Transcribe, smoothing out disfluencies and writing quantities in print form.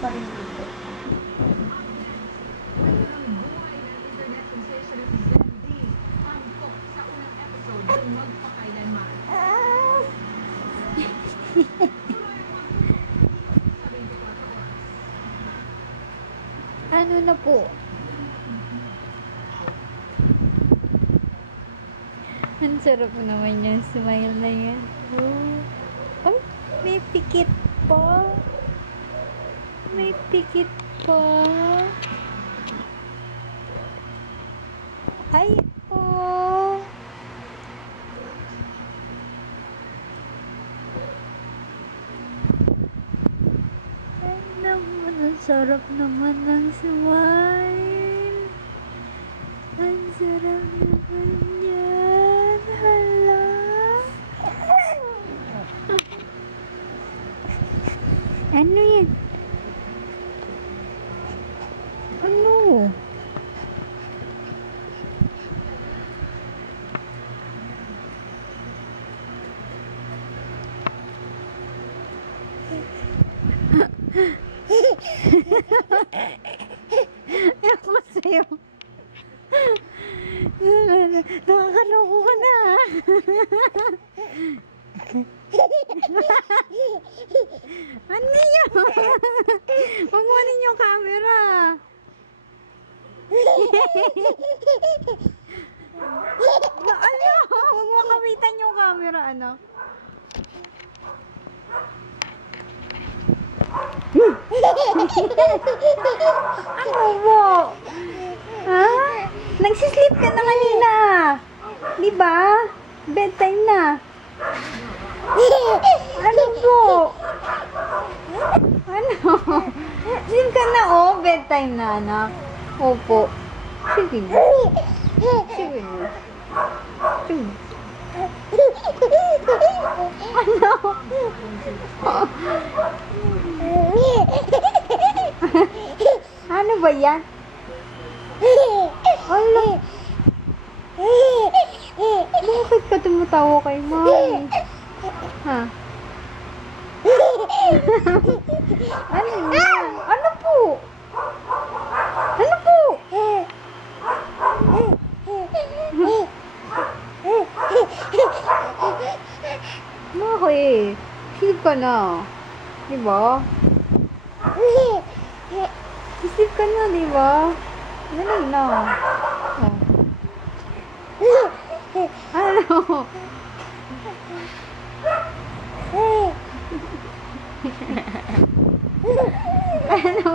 pa rin dito. Ano na po? Ang sarap naman yung smile na yan. Oh, may pikit pa. May pikit pa. Ay, oh. Ay naman, ang sarap naman ng smile. Ang sarap naman yan. Hala. Ano yan? Ano? Ako sa'yo. Nakakaloko ka na. Ano yun? Pagwanin yung camera. Ano? Huwag mo kamitan yung camera, ano? Ano mo? Ha? Nagsisleep ka na kanina. Di ba? Bedtime na. Ano po? Ano? Sleep ka na, oh. Bedtime na, anak. Opo. Sige na. Sige na. Sige na. Ano? Ano ba yan? Ano? Bakit ka tumatawa kay Mami? Ha? Ano yan? Ano po? Ano po? Bakit? Sleep ka na. Diba? Sleep ka na, diba? Dali na. Oh. Ano? Ano?